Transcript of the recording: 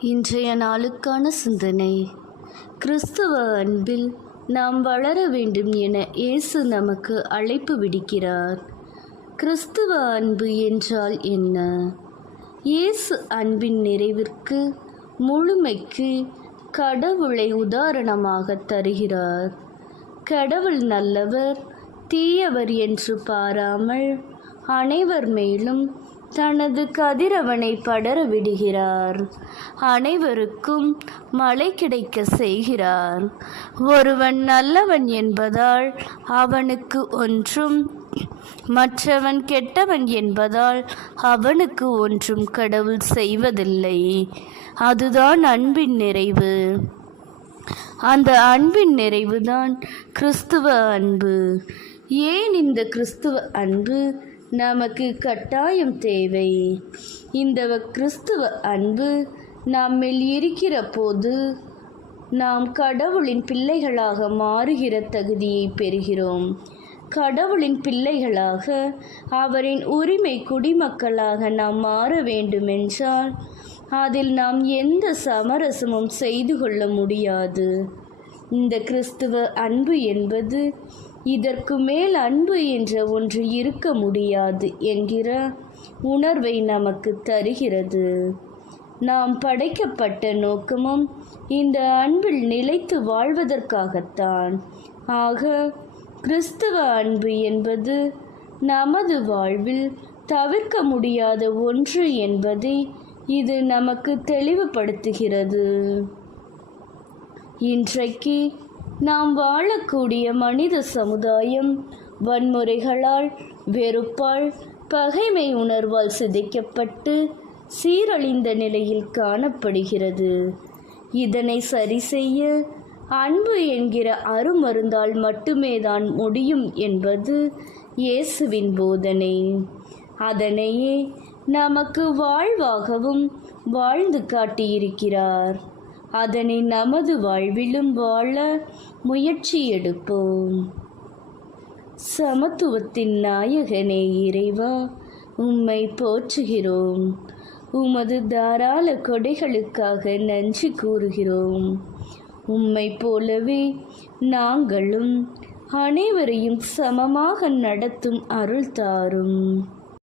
இன்றைய நாளுக்கான சிந்தனை. கிறிஸ்துவ அன்பில் நாம் வளர வேண்டும் என இயேசு நமக்கு அழைப்பு விடுக்கிறார். கிறிஸ்துவ அன்பு என்றால் என்ன? இயேசு அன்பின் நிறைவிற்கு முழுமைக்கு கடவுளை உதாரணமாக தருகிறார். கடவுள் நல்லவர் தீயவர் என்று பாராமல் அனைவர் மேலும் தனது கதிரவனை படர விடுகிறார். அனைவருக்கும் மழை கிடைக்க செய்கிறார். ஒருவன் நல்லவன் என்பதால் அவனுக்கு ஒன்றும் மற்றவன் கெட்டவன் என்பதால் அவனுக்கு ஒன்றும் கடவுள் செய்வதில்லை. அதுதான் அன்பின் நிறைவு. அந்த அன்பின் நிறைவுதான் கிறிஸ்துவ அன்பு. ஏன் இந்த கிறிஸ்துவ அன்பு நமக்கு கட்டாயம் தேவை. இந்த கிறிஸ்துவ அன்பு நம்மில் இருக்கிற போது நாம் கடவுளின் பிள்ளைகளாக மாறுகிற தகுதியை பெறுகிறோம். கடவுளின் பிள்ளைகளாக அவரின் உரிமை குடிமக்களாக நாம் மாற வேண்டுமென்றால் அதில் நாம் எந்த சமரசமும் செய்து கொள்ள முடியாது. இந்த கிறிஸ்துவ அன்பு என்பது இதற்கு மேல் அன்பு என்ற ஒன்று இருக்க முடியாது என்கிற உணர்வை நமக்கு தருகிறது. நாம் படைக்கப்பட்ட நோக்கமும் இந்த அன்பில் நிலைத்து வாழ்வதற்காகத்தான். ஆக கிறிஸ்துவ அன்பு என்பது நமது வாழ்வில் தவிர்க்க முடியாத ஒன்று என்பதை இது நமக்கு தெளிவுபடுத்துகிறது. இன்றைக்கு நாம் வாழக்கூடிய மனித சமுதாயம் வன்முறைகளால் வெறுப்பால் பகைமை உணர்வால் சிதைக்கப்பட்டு சீரழிந்த நிலையில் காணப்படுகிறது. இதனை சரி செய்ய அன்பு என்கிற அருமருந்தால் மட்டுமே தான் முடியும் என்பது இயேசுவின் போதனை. அதனையே நமக்கு வாழ்வாகவும் வாழ்ந்து காட்டியிருக்கிறார். அதனை நமது வாழ்விலும் வாழ முயற்சி எடுப்போம். சமத்துவத்தின் நாயகனே இறைவா உம்மை போற்றுகிறோம். உமது தாராள கொடைகளுக்காக நன்றி கூறுகிறோம். உம்மை போலவே நாங்களும் அனைவரையும் சமமாக நடத்தும் அருள் தாரும்.